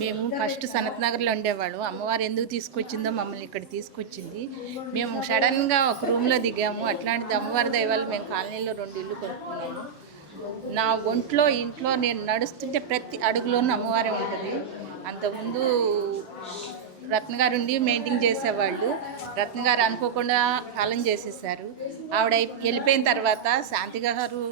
మేము ఫస్ట్ సనత్ నగర్లో ఉండేవాడు. అమ్మవారు ఎందుకు తీసుకొచ్చిందో మమ్మల్ని ఇక్కడ తీసుకొచ్చింది. మేము సడన్గా ఒక రూమ్లో దిగాము. అట్లాంటిది అమ్మవారి దైవాలు మేము కాలనీలో రెండు ఇల్లు కొనుక్కున్నాము. నా ఒంట్లో ఇంట్లో నేను నడుస్తుంటే ప్రతి అడుగులోనూ అమ్మవారే ఉంటుంది. అంతకుముందు రత్న గారు ఉండి మెయింటైన్ చేసేవాళ్ళు. రత్న గారు అనుకోకుండా కాలం చేసేసారు ఆవిడ వెళ్ళిపోయిన తర్వాత శాంతి గారు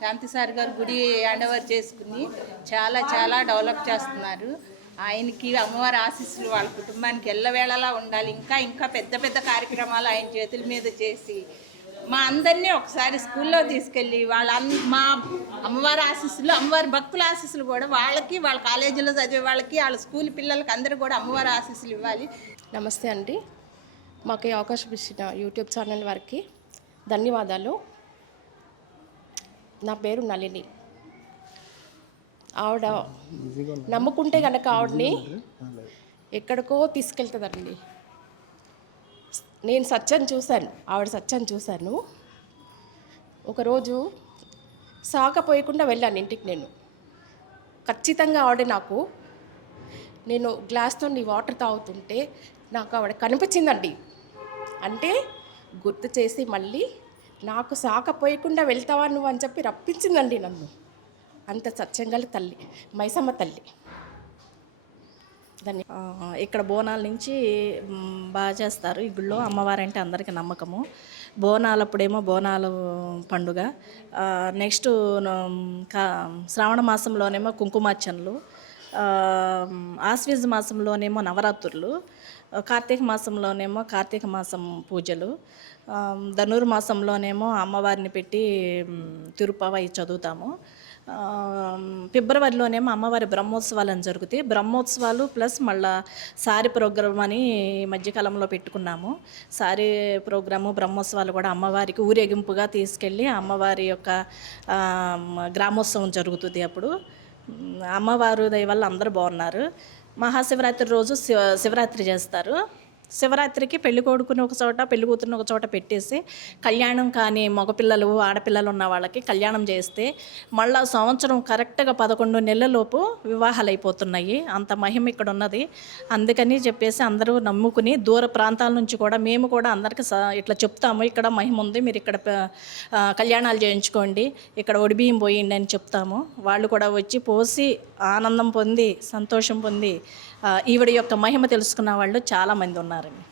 శాంతి సార్ గారు గుడి హ్యాండ్ ఓవర్ చేసుకుని చాలా చాలా డెవలప్ చేస్తున్నారు. ఆయనకి అమ్మవారి ఆశీస్సులు వాళ్ళ కుటుంబానికి ఎల్లవేళలా ఉండాలి. ఇంకా ఇంకా పెద్ద పెద్ద కార్యక్రమాలు ఆయన చేతుల మీద చేసి మా అందరినీ ఒకసారి స్కూల్లో తీసుకెళ్ళి వాళ్ళ అన్- మా అమ్మవారి ఆశీస్సులు అమ్మవారి భక్తుల ఆశీస్సులు కూడా వాళ్ళకి వాళ్ళ కాలేజీలో చదివే వాళ్ళకి వాళ్ళ స్కూల్ పిల్లలకి అందరూ కూడా అమ్మవారి ఆశీస్సులు ఇవ్వాలి. నమస్తే అండి. మాకు ఈ అవకాశం ఇచ్చిన యూట్యూబ్ ఛానల్ వారికి ధన్యవాదాలు. నా పేరు నళిని. ఆవిడ నమ్ముకుంటే కనుక ఆవిడని ఎక్కడికో తీసుకెళ్తుందండి. నేను సత్యం చూశాను ఆవిడ సత్యం చూశాను. ఒకరోజు సాగపోయకుండా వెళ్ళాను ఇంటికి నేను. ఖచ్చితంగా ఆవిడ నాకు నేను గ్లాస్తో నీ వాటర్ తాగుతుంటే నాకు ఆవిడ కనిపించిందండి. అంటే గుర్తు చేసి మళ్ళీ నాకు సాకపోయకుండా వెళ్తావా నువ్వు అని చెప్పి రప్పించిందండి నన్ను. అంత సత్యంగల తల్లి మైసమ్మ తల్లి. ధన్య ఇక్కడ బోనాల నుంచి బాగా చేస్తారు. ఈ గుళ్ళో అమ్మవారంటే అందరికీ నమ్మకము. బోనాలప్పుడేమో బోనాలు పండుగ. నెక్స్ట్ కా శ్రావణ మాసంలోనేమో కుంకుమార్చనలు. ఆశ్వీజ మాసంలోనేమో నవరాత్రులు కార్తీక మాసంలోనేమో కార్తీక మాసం పూజలు ఆ, ధనుర్ మాసంలోనేమో అమ్మవారిని పెట్టి తిరుపవై చదువుతాము. ఫిబ్రవరిలోనేమో అమ్మవారి బ్రహ్మోత్సవాలు అని జరుగుతాయి. బ్రహ్మోత్సవాలు ప్లస్ మళ్ళా సారీ ప్రోగ్రామ్ అని ఈ మధ్యకాలంలో పెట్టుకున్నాము. సారీ ప్రోగ్రాము బ్రహ్మోత్సవాలు కూడా అమ్మవారికి ఊరేగింపుగా తీసుకెళ్ళి అమ్మవారి యొక్క గ్రామోత్సవం జరుగుతుంది అప్పుడు. అమ్మవారు దయ వల్ల అందరూ బాగున్నారు. మహాశివరాత్రి రోజు శివ శివరాత్రి చేస్తారు. శివరాత్రికి పెళ్ళి కొడుకుని ఒక చోట పెళ్ళి కూతురుని ఒక చోట పెట్టేసి కళ్యాణం కానీ మగపిల్లలు ఆడపిల్లలు ఉన్న వాళ్ళకి కళ్యాణం చేస్తే మళ్ళా సంవత్సరం కరెక్ట్గా పదకొండు నెలలలోపు వివాహాలు అయిపోతున్నాయి అంత మహిమ ఇక్కడ ఉన్నది అందుకని చెప్పేసి అందరూ నమ్ముకుని దూర ప్రాంతాల నుంచి కూడా మేము కూడా అందరికి స- ఇట్లా చెప్తాము. ఇక్కడ మహిమ ఉంది. మీరు ఇక్కడ కళ్యాణాలు చేయించుకోండి. ఇక్కడ ఒడిబియ్యం పోయిండి అని చెప్తాము. వాళ్ళు కూడా వచ్చి పోసి ఆనందం పొంది సంతోషం పొంది ఈవిడ యొక్క మహిమ తెలుసుకున్న వాళ్ళు చాలామంది ఉన్నారండి.